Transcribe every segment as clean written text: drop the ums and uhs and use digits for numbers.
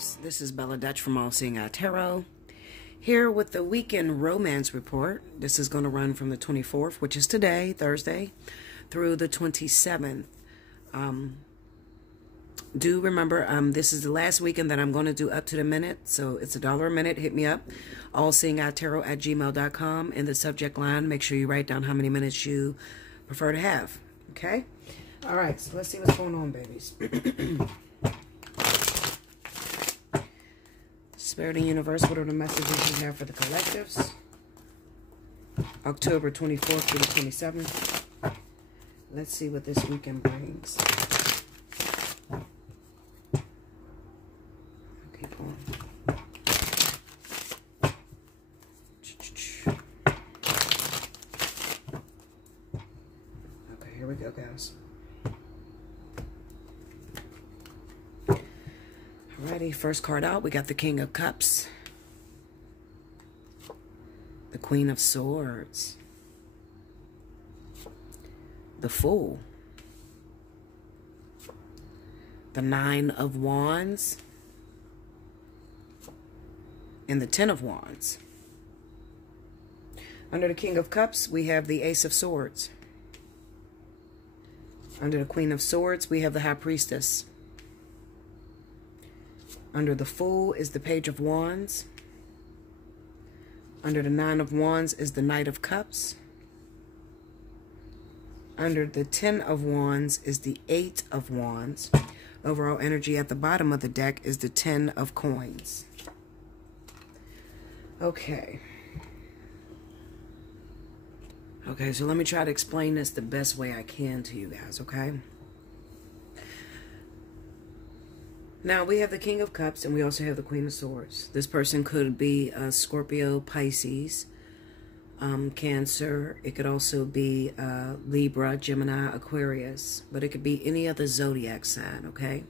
loves. This is Bella Dutch from Allseeingeyetarot. Here with the weekend romance report. This is going to run from the 24th, which is today, Thursday, through the 27th. Do remember, this is the last weekend that I'm going to do up to the minute. So it's $1 a minute. Hit me up. Allseeingeyetarot@gmail.com. In the subject line, make sure you write down how many minutes you prefer to have. Okay? All right, so let's see what's going on, babies. Spirit and Universe, what are the messages you have for the collectives? October 24th through the 27th. Let's see what this weekend brings. Keep going. Okay, here we go, guys. Alrighty, first card out, we got the King of Cups, the Queen of Swords, the Fool, the Nine of Wands, and the Ten of Wands. Under the King of Cups, we have the Ace of Swords. Under the Queen of Swords, we have the High Priestess. Under the Fool is the Page of Wands. Under the Nine of Wands is the Knight of Cups. Under the Ten of Wands is the Eight of Wands. Overall energy at the bottom of the deck is the Ten of Coins. Okay. Okay, so let me try to explain this the best way I can to you guys, okay? Now, we have the King of Cups, and we also have the Queen of Swords. This person could be Scorpio, Pisces, Cancer. It could also be Libra, Gemini, Aquarius. But it could be any other zodiac sign, okay?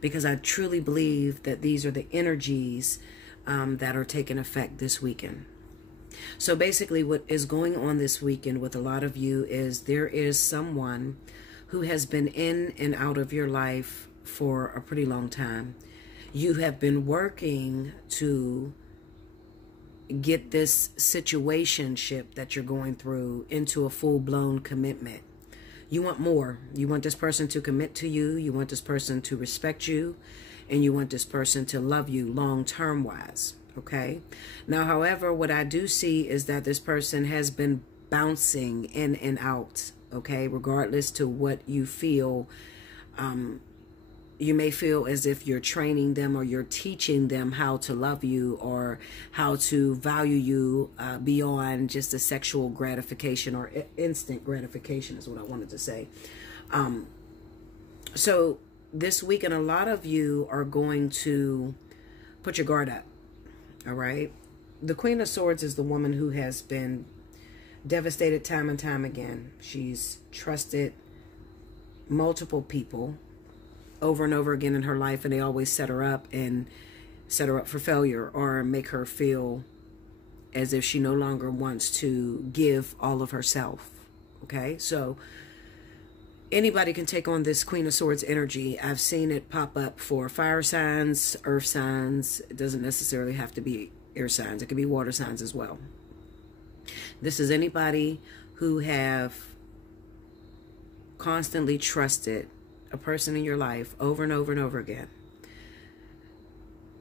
Because I truly believe that these are the energies that are taking effect this weekend. So basically what is going on this weekend with a lot of you is there is someone who has been in and out of your life for a pretty long time. You have been working to get this situationship that you're going through into a full-blown commitment. You want more. You want this person to commit to you. You want this person to respect you. And you want this person to love you long-term wise. Okay? Now, however, what I do see is that this person has been bouncing in and out. Okay? Regardless to what you feel, you may feel as if you're training them or you're teaching them how to love you or how to value you beyond just a sexual gratification or instant gratification is what I wanted to say. So this weekend, a lot of you are going to put your guard up. All right. The Queen of Swords is the woman who has been devastated time and time again. She's trusted multiple people over and over again in her life, and they always set her up for failure or make her feel as if she no longer wants to give all of herself. Okay, so anybody can take on this Queen of Swords energy. I've seen it pop up for fire signs, earth signs. It doesn't necessarily have to be air signs. It could be water signs as well. This is anybody who have constantly trusted a person in your life over and over and over again.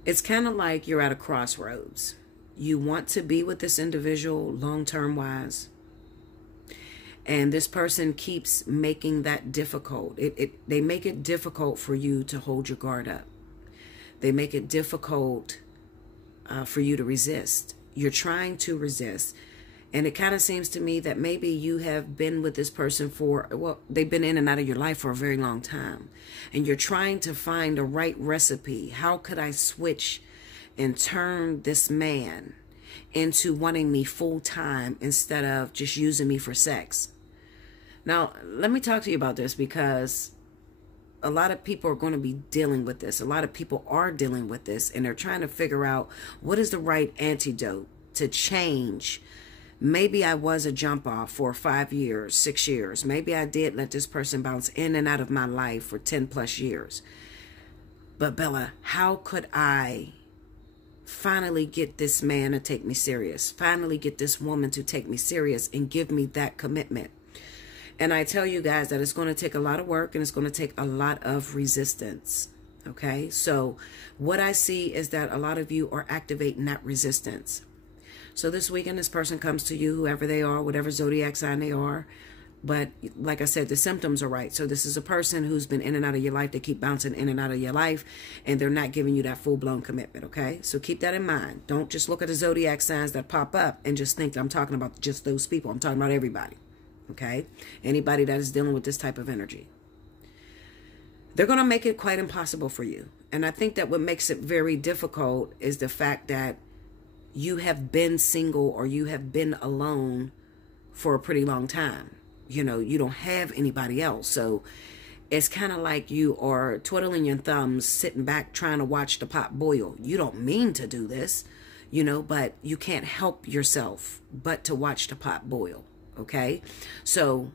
It's kind of like you're at a crossroads. You want to be with this individual long-term wise, and this person keeps making that difficult. They make it difficult for you to hold your guard up. They make it difficult for you to resist. You're trying to resist. And it kind of seems to me that maybe you have been with this person for, well, they've been in and out of your life for a very long time. And you're trying to find the right recipe. How could I switch and turn this man into wanting me full time instead of just using me for sex? Now, let me talk to you about this because a lot of people are going to be dealing with this. A lot of people are dealing with this, and they're trying to figure out what is the right antidote to change. Maybe I was a jump off for 5 years, 6 years. Maybe I did let this person bounce in and out of my life for 10 plus years. But Bella, how could I finally get this man to take me serious? Finally get this woman to take me serious and give me that commitment? And I tell you guys that it's going to take a lot of work and it's going to take a lot of resistance. Okay, so what I see is that a lot of you are activating that resistance. So this weekend, this person comes to you, whoever they are, whatever zodiac sign they are. But like I said, the symptoms are right. So this is a person who's been in and out of your life. They keep bouncing in and out of your life, and they're not giving you that full-blown commitment, okay? So keep that in mind. Don't just look at the zodiac signs that pop up and just think I'm talking about just those people. I'm talking about everybody, okay? Anybody that is dealing with this type of energy. They're going to make it quite impossible for you. And I think that what makes it very difficult is the fact that you have been single or you have been alone for a pretty long time. You know, you don't have anybody else. So it's kind of like you are twiddling your thumbs, sitting back, trying to watch the pot boil. You don't mean to do this, you know, but you can't help yourself but to watch the pot boil. Okay. So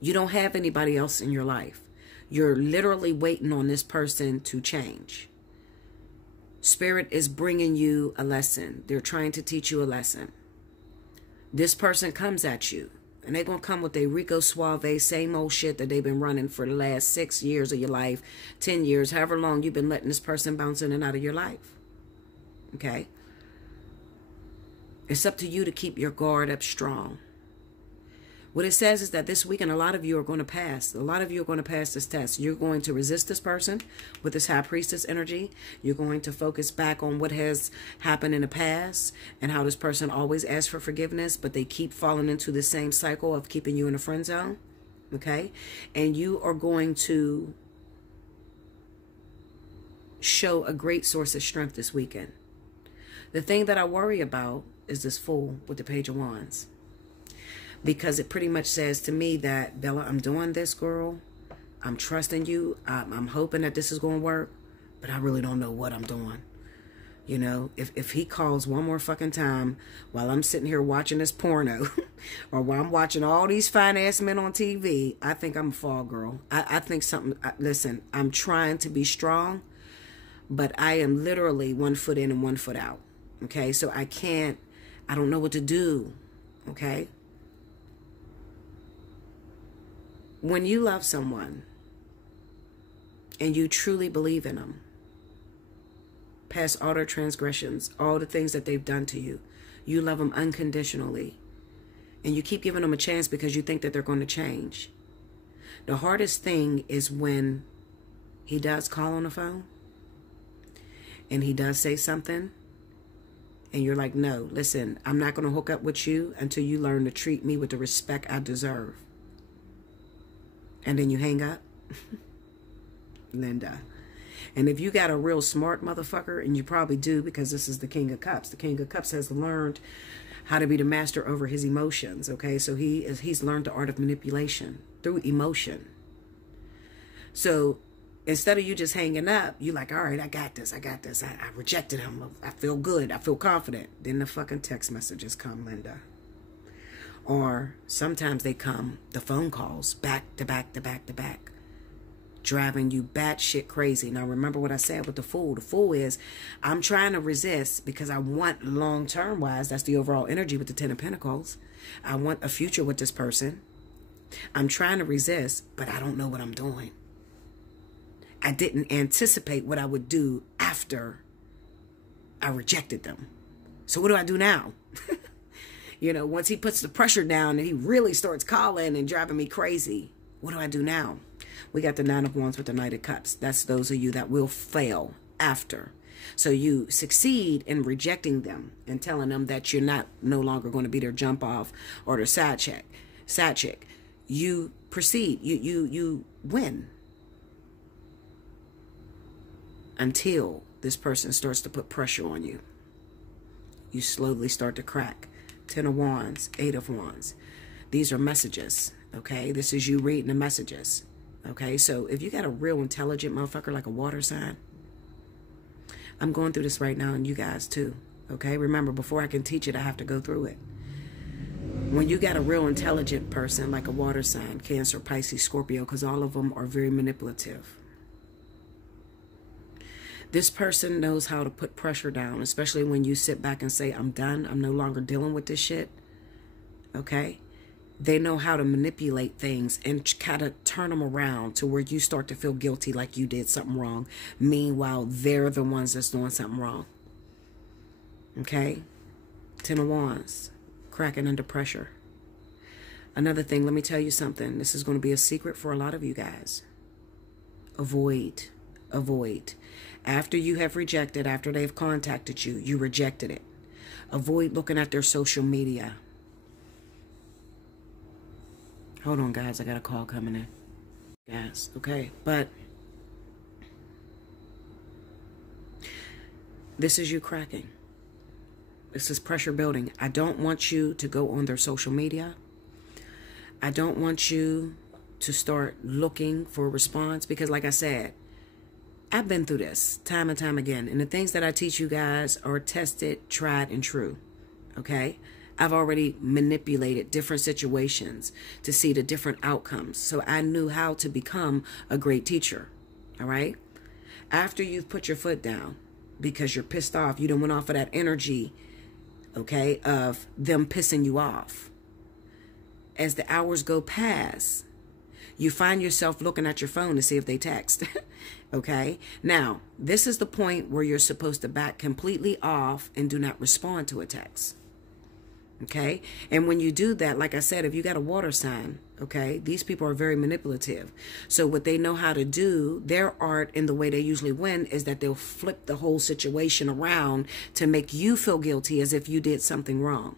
you don't have anybody else in your life. You're literally waiting on this person to change. Spirit is bringing you a lesson. They're trying to teach you a lesson. This person comes at you, and they're going to come with a Rico Suave, same old shit that they've been running for the last 6 years of your life, 10 years, however long you've been letting this person bounce in and out of your life. Okay? It's up to you to keep your guard up strong. What it says is that this weekend, a lot of you are going to pass. A lot of you are going to pass this test. You're going to resist this person with this high priestess energy. You're going to focus back on what has happened in the past and how this person always asks for forgiveness, but they keep falling into the same cycle of keeping you in a friend zone. Okay? And you are going to show a great source of strength this weekend. The thing that I worry about is this Fool with the Page of Wands. Because it pretty much says to me that, Bella, I'm doing this, girl. I'm trusting you. I'm hoping that this is going to work. But I really don't know what I'm doing. You know, if he calls one more fucking time while I'm sitting here watching this porno or while I'm watching all these fine-ass men on TV, I think I'm a fall girl. I think something... Listen, I'm trying to be strong, but I am literally 1 foot in and 1 foot out. Okay? So I don't know what to do. Okay? When you love someone and you truly believe in them, past all their transgressions, all the things that they've done to you, you love them unconditionally, and you keep giving them a chance because you think that they're going to change. The hardest thing is when he does call on the phone and he does say something and you're like, no, listen, I'm not going to hook up with you until you learn to treat me with the respect I deserve. And then you hang up. Linda. And if you got a real smart motherfucker, and you probably do because this is the King of Cups. The King of Cups has learned how to be the master over his emotions. Okay, so he's learned the art of manipulation through emotion. So instead of you just hanging up, you like, all right, I got this. I rejected him. I feel good. I feel confident. Then the fucking text messages come, Linda. Or sometimes they come, the phone calls, back to back to back to back, driving you batshit crazy. Now, remember what I said with the Fool. The Fool is, I'm trying to resist because I want long-term wise, that's the overall energy with the 10 of Pentacles. I want a future with this person. I'm trying to resist, but I don't know what I'm doing. I didn't anticipate what I would do after I rejected them. So what do I do now? You know, once he puts the pressure down and he really starts calling and driving me crazy, what do I do now? We got the 9 of Wands with the Knight of Cups. That's those of you that will fail after. So you succeed in rejecting them and telling them that you're no longer going to be their jump off or their side chick. You proceed. You win. Until this person starts to put pressure on you. You slowly start to crack. 10 of Wands, 8 of Wands. These are messages, okay? This is you reading the messages, okay? So if you got a real intelligent motherfucker like a water sign, I'm going through this right now, and you guys too, okay? Remember, before I can teach it, I have to go through it. When you got a real intelligent person like a water sign, Cancer, Pisces, Scorpio, because all of them are very manipulative. This person knows how to put pressure down, especially when you sit back and say, I'm done. I'm no longer dealing with this shit. Okay? They know how to manipulate things and kind of turn them around to where you start to feel guilty like you did something wrong. Meanwhile, they're the ones that's doing something wrong. Okay? 10 of Wands. Cracking under pressure. Another thing, let me tell you something. This is going to be a secret for a lot of you guys. Avoid. After you have rejected, after they've contacted you, you rejected it. Avoid looking at their social media. Hold on, guys. I got a call coming in. Yes, okay. But this is you cracking. This is pressure building. I don't want you to go on their social media. I don't want you to start looking for a response because, like I said, I've been through this time and time again. And the things that I teach you guys are tested, tried, and true. Okay? I've already manipulated different situations to see the different outcomes. So I knew how to become a great teacher. All right? After you've put your foot down because you're pissed off, you done went off of that energy, okay, of them pissing you off. As the hours go past, you find yourself looking at your phone to see if they text. Okay? Now, this is the point where you're supposed to back completely off and do not respond to a text. Okay? And when you do that, like I said, if you got a water sign, okay, these people are very manipulative. So what they know how to do, their art and the way they usually win is that they'll flip the whole situation around to make you feel guilty as if you did something wrong.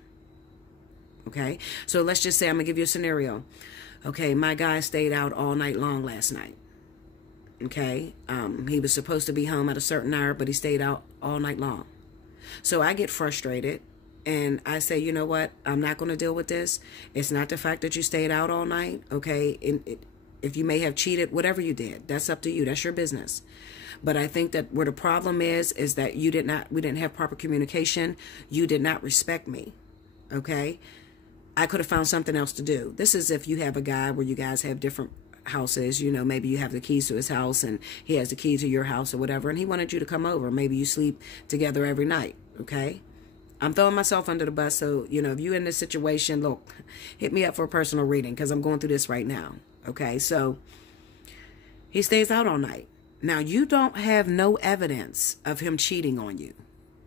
Okay? So let's just say I'm going to give you a scenario. Okay, my guy stayed out all night long last night. Okay? He was supposed to be home at a certain hour, but he stayed out all night long. So I get frustrated. And I say, you know what? I'm not going to deal with this. It's not the fact that you stayed out all night, okay? If you may have cheated, whatever you did, that's up to you. That's your business. But I think that where the problem is that we didn't have proper communication. You did not respect me, okay? I could have found something else to do. This is if you have a guy where you guys have different houses. You know, maybe you have the keys to his house and he has the key to your house or whatever, and he wanted you to come over. Maybe you sleep together every night, okay? I'm throwing myself under the bus, so, you know, if you're in this situation, look, hit me up for a personal reading because I'm going through this right now, okay? So he stays out all night. Now, you don't have no evidence of him cheating on you.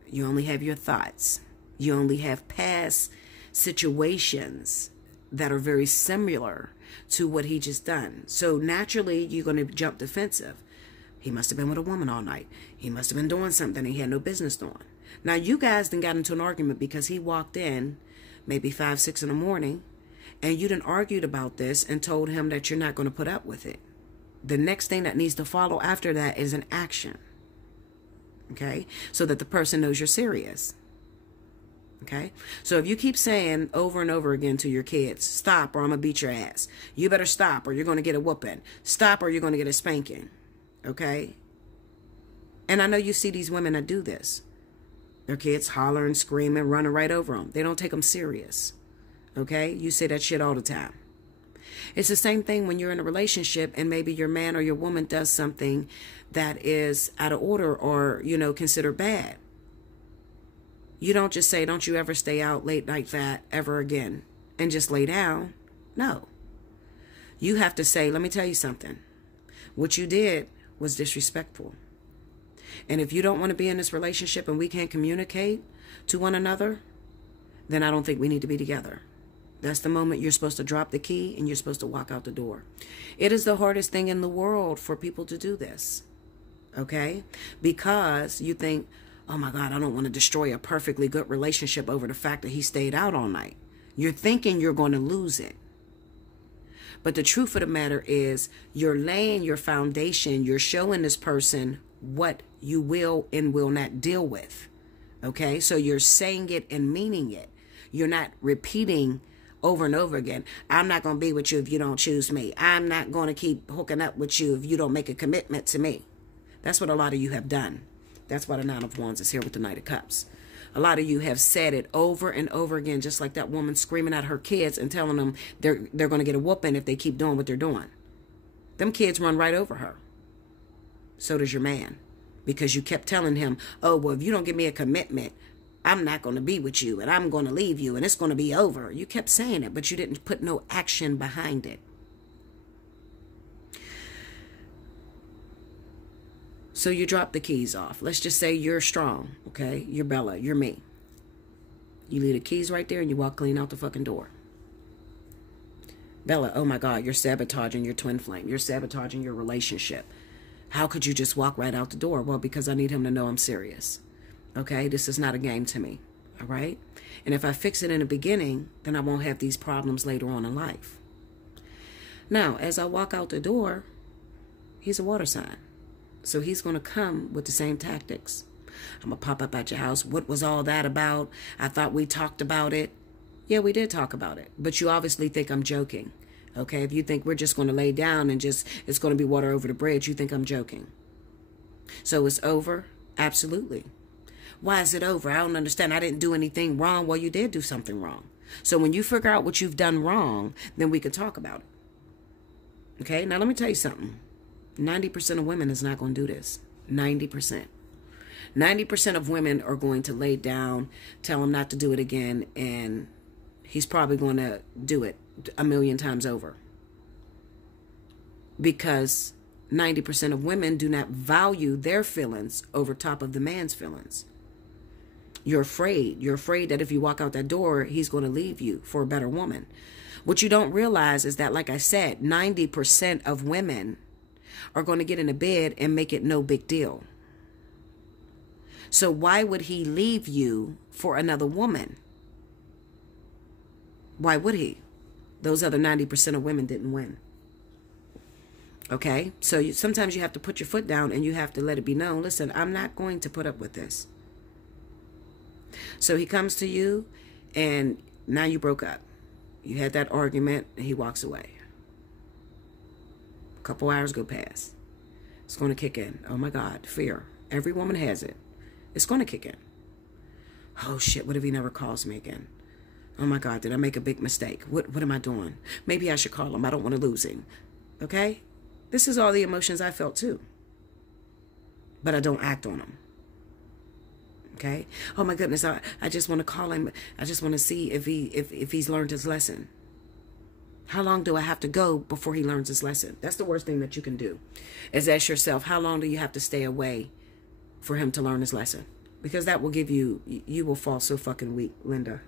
You only have your thoughts. You only have past situations that are very similar to what he just done. So naturally, you're going to jump defensive. He must have been with a woman all night. He must have been doing something he had no business doing. Now, you guys then got into an argument because he walked in maybe 5, 6 in the morning, and you done argued about this and told him that you're not going to put up with it. The next thing that needs to follow after that is an action, okay, so that the person knows you're serious, okay? So if you keep saying over and over again to your kids, stop or I'm going to beat your ass. You better stop or you're going to get a whooping. Stop or you're going to get a spanking, okay? And I know you see these women that do this. Their kids hollering, screaming, running right over them. They don't take them serious. Okay? You say that shit all the time. It's the same thing when you're in a relationship and maybe your man or your woman does something that is out of order or, you know, considered bad. You don't just say, don't you ever stay out late like that ever again and just lay down. No. You have to say, let me tell you something. What you did was disrespectful. And if you don't want to be in this relationship and we can't communicate to one another, then I don't think we need to be together. That's the moment you're supposed to drop the key and you're supposed to walk out the door. It is the hardest thing in the world for people to do this, okay? Because you think, oh my God, I don't want to destroy a perfectly good relationship over the fact that he stayed out all night. You're thinking you're going to lose it. But the truth of the matter is you're laying your foundation. You're showing this person what you will and will not deal with. Okay? So you're saying it and meaning it. You're not repeating over and over again. I'm not going to be with you if you don't choose me. I'm not going to keep hooking up with you if you don't make a commitment to me. That's what a lot of you have done. That's why the Nine of Wands is here with the Knight of Cups. A lot of you have said it over and over again, just like that woman screaming at her kids and telling them they're going to get a whooping if they keep doing what they're doing. Them kids run right over her. So does your man. because you kept telling him, oh, well, if you don't give me a commitment, I'm not going to be with you and I'm going to leave you and it's going to be over. You kept saying it, but you didn't put no action behind it. So you drop the keys off. Let's just say you're strong, okay? You're Bella, you're me. You leave the keys right there and you walk clean out the fucking door. Bella, oh my God, you're sabotaging your twin flame. You're sabotaging your relationship. How could you just walk right out the door? Well, because I need him to know I'm serious. Okay, this is not a game to me. All right? And if I fix it in the beginning, then I won't have these problems later on in life. Now, as I walk out the door, he's a water sign. So he's going to come with the same tactics. I'm going to pop up at your house. What was all that about? I thought we talked about it. Yeah, we did talk about it. But you obviously think I'm joking. Okay, if you think we're just going to lay down and just, it's going to be water over the bridge, you think I'm joking. So it's over? Absolutely. Why is it over? I don't understand. I didn't do anything wrong. Well, you did do something wrong. So when you figure out what you've done wrong, then we can talk about it. Okay, now let me tell you something. 90% of women is not going to do this. 90%. 90% of women are going to lay down, tell him not to do it again, and he's probably going to do it 1,000,000 times over. Because 90% of women do not value their feelings over top of the man's feelings. You're afraid. You're afraid that if you walk out that door, he's going to leave you for a better woman. What you don't realize is that, like I said, 90% of women are going to get in a bed and make it no big deal. So why would he leave you for another woman? Why would he? Those other 90% of women didn't win. Okay? So sometimes you have to put your foot down and you have to let it be known, listen, I'm not going to put up with this. So he comes to you and now you broke up. You had that argument and he walks away. A couple hours go past. It's going to kick in. Oh my God, fear. Every woman has it. It's going to kick in. Oh shit, what if he never calls me again? Oh my God, did I make a big mistake? What am I doing? Maybe I should call him. I don't want to lose him. Okay? This is all the emotions I felt too. But I don't act on them. Okay? Oh my goodness, I just want to call him. I just want to see if he's learned his lesson. How long do I have to go before he learns his lesson? That's the worst thing that you can do, is ask yourself, how long do you have to stay away for him to learn his lesson? Because that will give you will fall so fucking weak, Linda.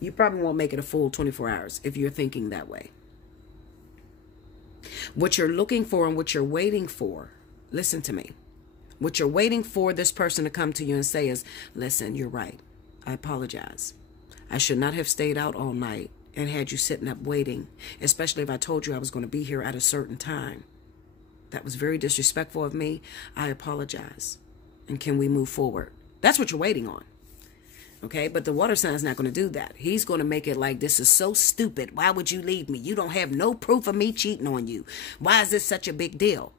You probably won't make it a full 24 hours if you're thinking that way. What you're looking for and what you're waiting for, listen to me. What you're waiting for this person to come to you and say is, listen, you're right. I apologize. I should not have stayed out all night and had you sitting up waiting, especially if I told you I was going to be here at a certain time. That was very disrespectful of me. I apologize. And can we move forward? That's what you're waiting on. Okay, but the water sign's not going to do that. He's going to make it like, this is so stupid. Why would you leave me? You don't have no proof of me cheating on you. Why is this such a big deal?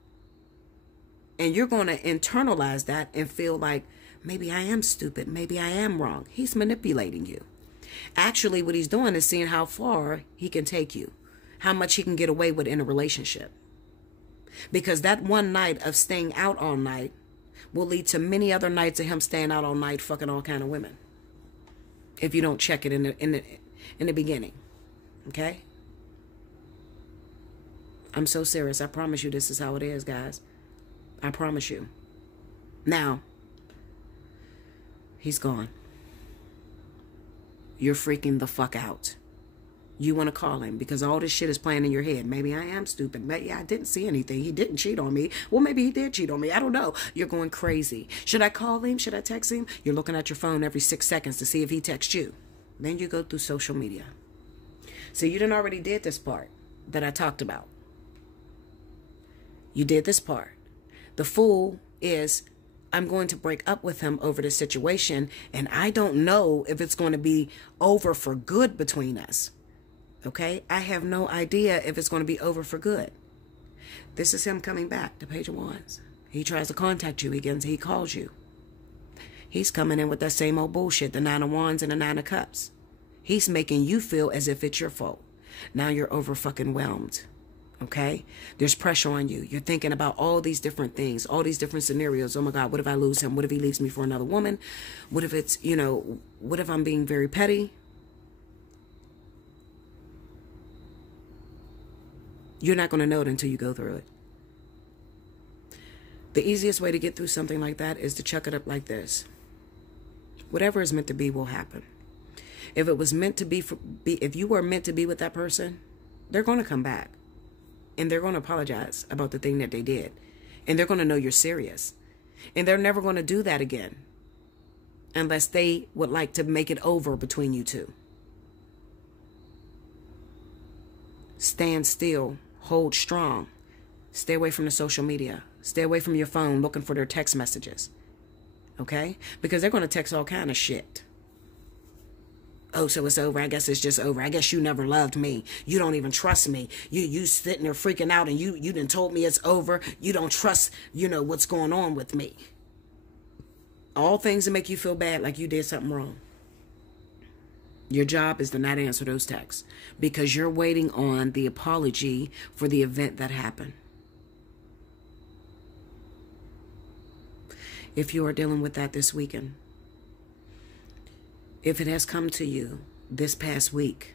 And you're going to internalize that and feel like, maybe I am stupid. Maybe I am wrong. He's manipulating you. Actually, what he's doing is seeing how far he can take you, how much he can get away with in a relationship. Because that one night of staying out all night will lead to many other nights of him staying out all night, fucking all kind of women. If you don't check it in the beginning. Okay? I'm so serious. I promise you this is how it is, guys. I promise you. Now, he's gone. You're freaking the fuck out. You want to call him because all this shit is playing in your head. Maybe I am stupid. Maybe I didn't see anything. He didn't cheat on me. Well, maybe he did cheat on me. I don't know. You're going crazy. Should I call him? Should I text him? You're looking at your phone every 6 seconds to see if he texts you. Then you go through social media. So you done already did this part that I talked about. You did this part. The fool is, I'm going to break up with him over this situation, and I don't know if it's going to be over for good between us. Okay? I have no idea if it's going to be over for good. This is him coming back, the Page of Wands. He tries to contact you again. He calls you. He's coming in with that same old bullshit, the Nine of Wands and the Nine of Cups. He's making you feel as if it's your fault. Now you're over fucking whelmed. Okay? There's pressure on you. You're thinking about all these different things, all these different scenarios. Oh my God, what if I lose him? What if he leaves me for another woman? What if it's, what if I'm being very petty? You're not going to know it until you go through it. The easiest way to get through something like that is to chuck it up like this. Whatever is meant to be will happen. If it was meant to be, if you were meant to be with that person, they're going to come back. And they're going to apologize about the thing that they did. And they're going to know you're serious. And they're never going to do that again. Unless they would like to make it over between you two. Stand still. Hold strong. Stay away from the social media. Stay away from your phone looking for their text messages. Okay? Because they're going to text all kind of shit. Oh, so it's over. I guess it's just over. I guess you never loved me. You don't even trust me. You sitting there freaking out and you done told me it's over. You don't trust, what's going on with me. All things that make you feel bad like you did something wrong. Your job is to not answer those texts because you're waiting on the apology for the event that happened. If you are dealing with that this weekend, if it has come to you this past week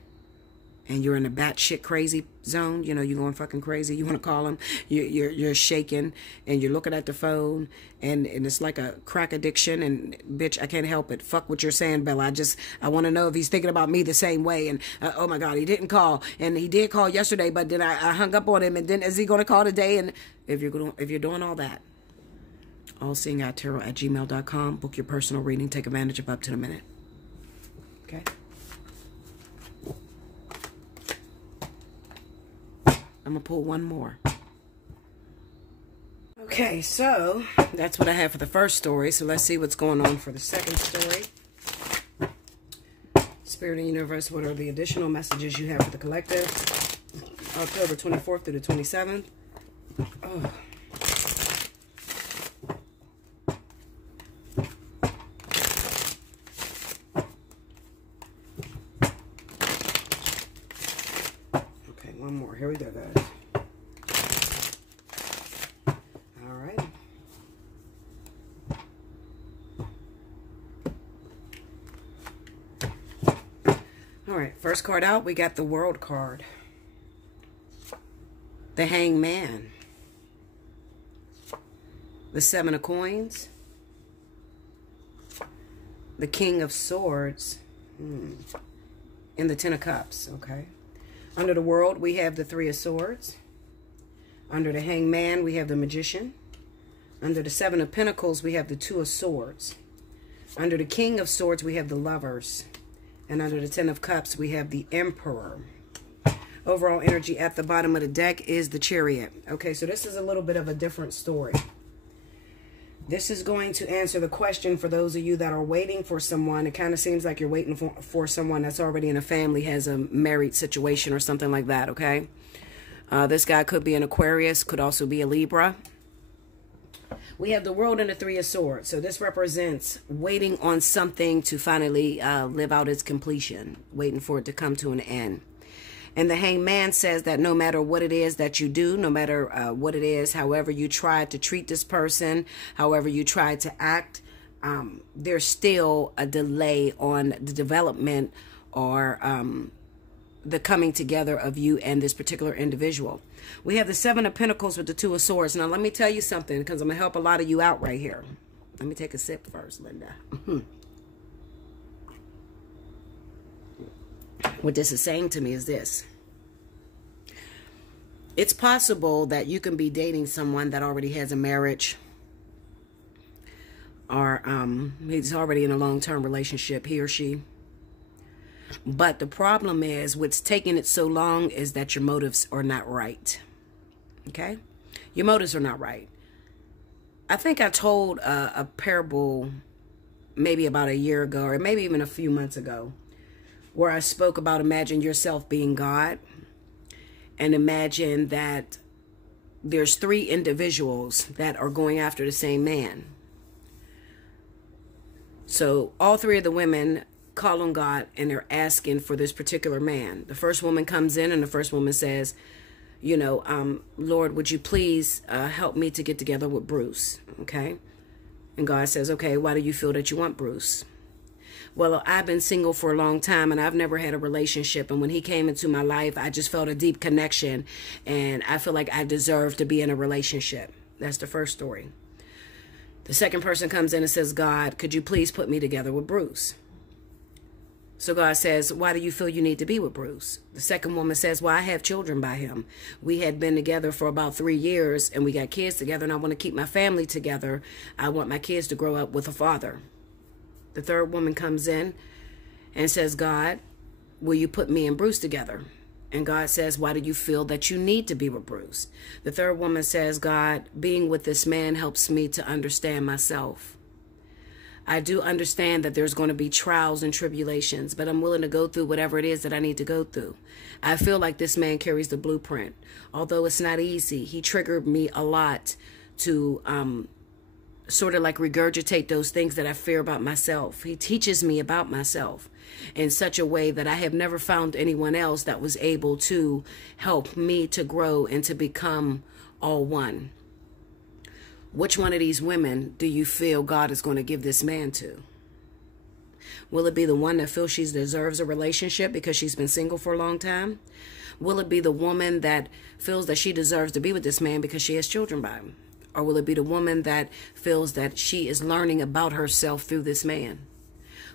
and you're in a batshit crazy zone, you're going fucking crazy, you want to call him, you're shaking and you're looking at the phone and it's like a crack addiction and bitch, I can't help it. Fuck what you're saying, Bella. I want to know if he's thinking about me the same way. And oh my God, he didn't call and he did call yesterday, but then I hung up on him and then is he going to call today? And if you're doing all that, Allseeingeyetarot@gmail.com. Book your personal reading. Take advantage of up to the minute. Okay. I'm going to pull one more. Okay, so that's what I have for the first story. So let's see what's going on for the second story. Spirit and Universe, what are the additional messages you have for the collective? October 24th through the 27th. Oh. One more. Here we go, guys. All right. All right. First card out, we got the World card. The Hanged Man. The Seven of Coins. The King of Swords. And the Ten of Cups. Okay. Under the World, we have the Three of Swords. Under the Hanged Man, we have the Magician. Under the Seven of Pentacles, we have the Two of Swords. Under the King of Swords, we have the Lovers. And under the Ten of Cups, we have the Emperor. Overall energy at the bottom of the deck is the Chariot. Okay, so this is a little bit of a different story. This is going to answer the question for those of you that are waiting for someone. It kind of seems like you're waiting for someone that's already in a family, has a married situation or something like that, okay? This guy could be an Aquarius, could also be a Libra. We have the World and the Three of Swords. So this represents waiting on something to finally live out its completion, waiting for it to come to an end. And the Hanged Man says that no matter what it is that you do, no matter what it is, however you try to treat this person, however you try to act, there's still a delay on the development or the coming together of you and this particular individual. We have the Seven of Pentacles with the Two of Swords. Now, let me tell you something, because I'm going to help a lot of you out right here. Let me take a sip first, Linda. What this is saying to me is this. It's possible that you can be dating someone that already has a marriage, or he's already in a long-term relationship, he or she. But the problem is, what's taking it so long is that your motives are not right. Okay? Your motives are not right. I think I told a parable maybe about a year ago, or maybe even a few months ago, where I spoke about imagine yourself being God, and imagine that there's three individuals that are going after the same man. So all three of the women call on God and they're asking for this particular man. The first woman comes in and the first woman says, Lord, would you please help me to get together with Bruce? Okay. And God says, okay, why do you feel that you want Bruce? Well, I've been single for a long time and I've never had a relationship. And when he came into my life, I just felt a deep connection and I feel like I deserve to be in a relationship. That's the first story. The second person comes in and says, God, could you please put me together with Bruce? So God says, why do you feel you need to be with Bruce? The second woman says, well, I have children by him. We had been together for about 3 years and we got kids together and I want to keep my family together. I want my kids to grow up with a father. The third woman comes in and says, God, will you put me and Bruce together? And God says, why do you feel that you need to be with Bruce? The third woman says, God, being with this man helps me to understand myself. I do understand that there's going to be trials and tribulations, but I'm willing to go through whatever it is that I need to go through. I feel like this man carries the blueprint. Although it's not easy, he triggered me a lot to sort of like regurgitate those things that I fear about myself. He teaches me about myself in such a way that I have never found anyone else that was able to help me to grow and to become all one. Which one of these women do you feel God is going to give this man to? Will it be the one that feels she deserves a relationship because she's been single for a long time? Will it be the woman that feels that she deserves to be with this man because she has children by him? Or will it be the woman that feels that she is learning about herself through this man?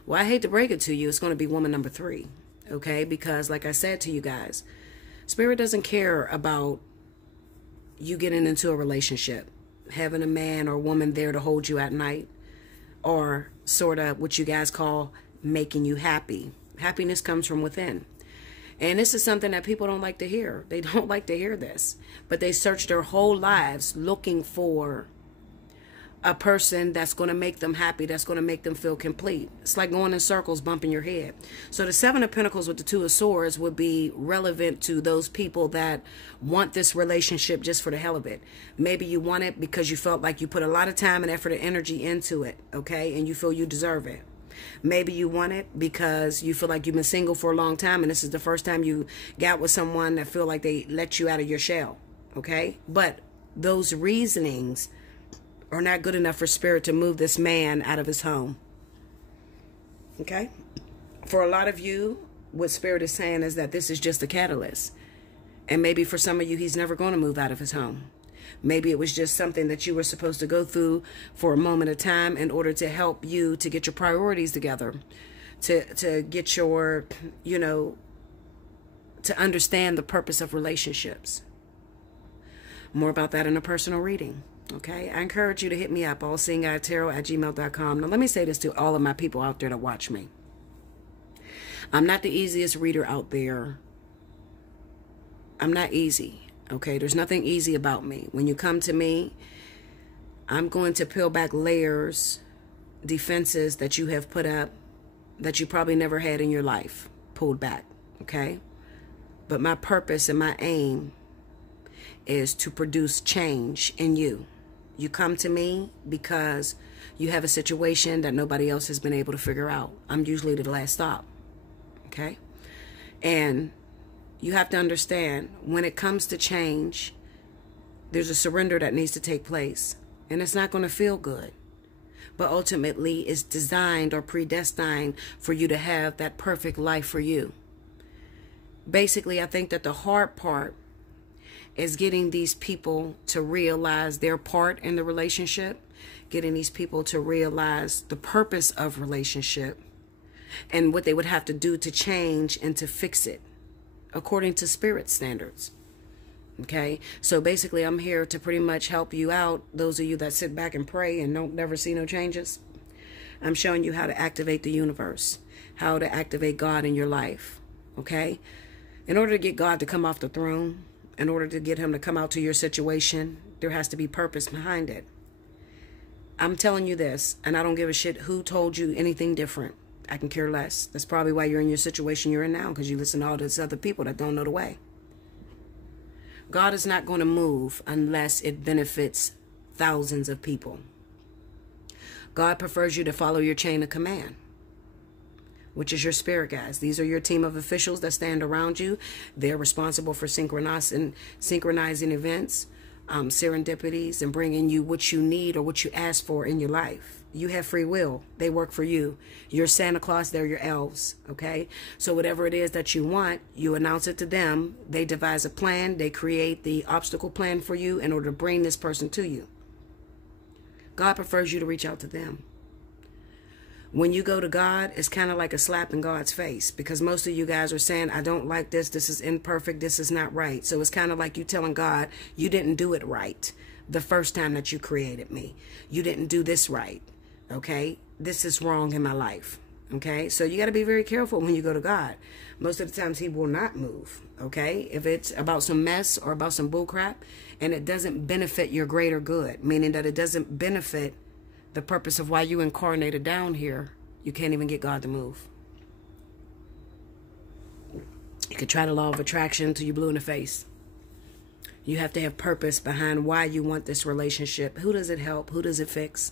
Well, I hate to break it to you, it's going to be woman number 3, okay? Because like I said to you guys, Spirit doesn't care about you getting into a relationship, having a man or woman there to hold you at night, or sort of what you guys call making you happy. Happiness comes from within. And this is something that people don't like to hear. They don't like to hear this. But they search their whole lives looking for a person that's going to make them happy, that's going to make them feel complete. It's like going in circles, bumping your head. So the 7 of Pentacles with the 2 of Swords would be relevant to those people that want this relationship just for the hell of it. Maybe you want it because you felt like you put a lot of time and effort and energy into it, okay? And you feel you deserve it. Maybe you want it because you feel like you've been single for a long time and this is the first time you got with someone that feel like they let you out of your shell, okay? But those reasonings are not good enough for Spirit to move this man out of his home. Okay? For a lot of you, what Spirit is saying is that this is just a catalyst. And maybe for some of you, he's never going to move out of his home. Maybe it was just something that you were supposed to go through for a moment of time in order to help you to get your priorities together, to get your, to understand the purpose of relationships. More about that in a personal reading. Okay, I encourage you to hit me up, allseeingeyetarot@gmail.com. Now, let me say this to all of my people out there that watch me. I'm not the easiest reader out there. I'm not easy, okay? There's nothing easy about me. When you come to me, I'm going to peel back layers, defenses that you have put up that you probably never had in your life, pulled back, okay? But my purpose and my aim is to produce change in you. You come to me because you have a situation that nobody else has been able to figure out. I'm usually the last stop, okay? And you have to understand, when it comes to change, there's a surrender that needs to take place. And it's not going to feel good. But ultimately, it's designed or predestined for you to have that perfect life for you. Basically, I think that the hard part is getting these people to realize their part in the relationship, getting these people to realize the purpose of relationship and what they would have to do to change and to fix it according to Spirit standards. Okay, so basically I'm here to pretty much help you out, those of you that sit back and pray and don't never see no changes. I'm showing you how to activate the universe, how to activate God in your life, okay? In order to get God to come off the throne, in order to get him to come out to your situation, there has to be purpose behind it. I'm telling you this, and I don't give a shit who told you anything different. I can care less. That's probably why you're in your situation you're in now, because you listen to all these other people that don't know the way. God is not going to move unless it benefits thousands of people. God prefers you to follow your chain of command. which is your spirit guides. These are your team of officials that stand around you. They're responsible for synchronizing events, serendipities, and bringing you what you need or what you ask for in your life. You have free will. They work for you. You're Santa Claus. They're your elves. Okay? So whatever it is that you want, you announce it to them. They devise a plan. They create the obstacle plan for you in order to bring this person to you. God prefers you to reach out to them. When you go to God, it's kind of like a slap in God's face, because most of you guys are saying, I don't like this. This is imperfect. This is not right. So it's kind of like you telling God, you didn't do it right the first time that you created me. You didn't do this right. Okay? This is wrong in my life. Okay? So you got to be very careful when you go to God. Most of the times he will not move. Okay? If it's about some mess or about some bullcrap and it doesn't benefit your greater good, meaning that it doesn't benefit the purpose of why you incarnated down here, you can't even get God to move. You could try the law of attraction till you're blue in the face. You have to have purpose behind why you want this relationship. Who does it help? Who does it fix?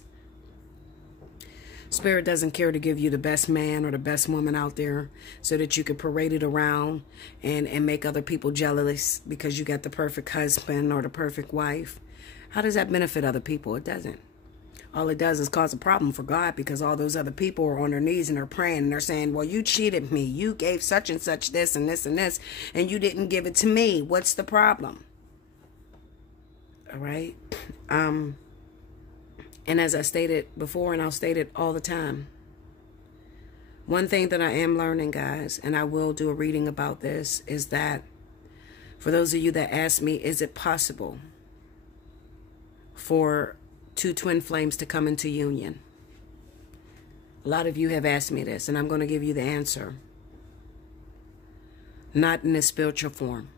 Spirit doesn't care to give you the best man or the best woman out there so that you can parade it around and make other people jealous because you got the perfect husband or the perfect wife. How does that benefit other people? It doesn't. All it does is cause a problem for God, because all those other people are on their knees and they're praying and they're saying, well, you cheated me. You gave such and such this and this and this, and you didn't give it to me. What's the problem? All right. And as I stated before, and I'll state it all the time, one thing that I am learning, guys, and I will do a reading about this, is that for those of you that ask me, is it possible for two twin flames to come into union? A lot of you have asked me this, and I'm going to give you the answer. Not in this spiritual form.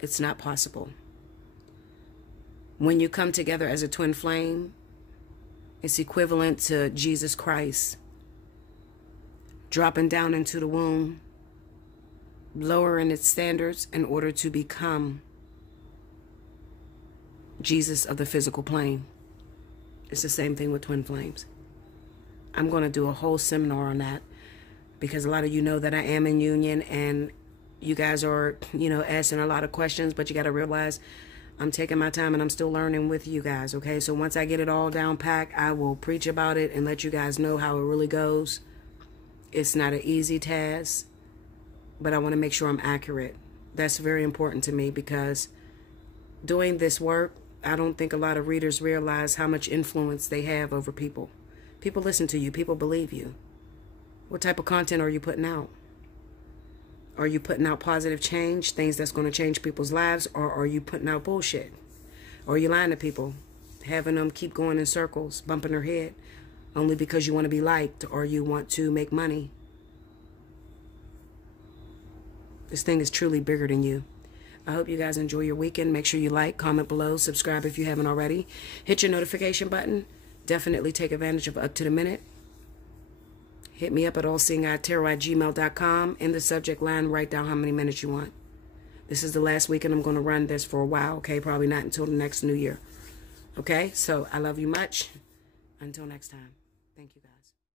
It's not possible. When you come together as a twin flame, it's equivalent to Jesus Christ dropping down into the womb, lowering its standards in order to become Jesus of the physical plane. It's the same thing with twin flames. I'm going to do a whole seminar on that, because a lot of you know that I am in union, and you guys are, asking a lot of questions, but you got to realize I'm taking my time and I'm still learning with you guys, okay? So once I get it all down packed, I will preach about it and let you guys know how it really goes. It's not an easy task, but I want to make sure I'm accurate. That's very important to me, because doing this work, I don't think a lot of readers realize how much influence they have over people. People listen to you. People believe you. What type of content are you putting out? Are you putting out positive change, things that's going to change people's lives, or are you putting out bullshit? Or are you lying to people, having them keep going in circles, bumping their head, only because you want to be liked or you want to make money? This thing is truly bigger than you. I hope you guys enjoy your weekend. Make sure you like, comment below, subscribe if you haven't already. Hit your notification button. Definitely take advantage of Up to the Minute. Hit me up at allseeingeyetarot@gmail.com. In the subject line, write down how many minutes you want. This is the last weekend I'm going to run this for a while, okay? Probably not until the next new year. Okay? So I love you much. Until next time. Thank you, guys.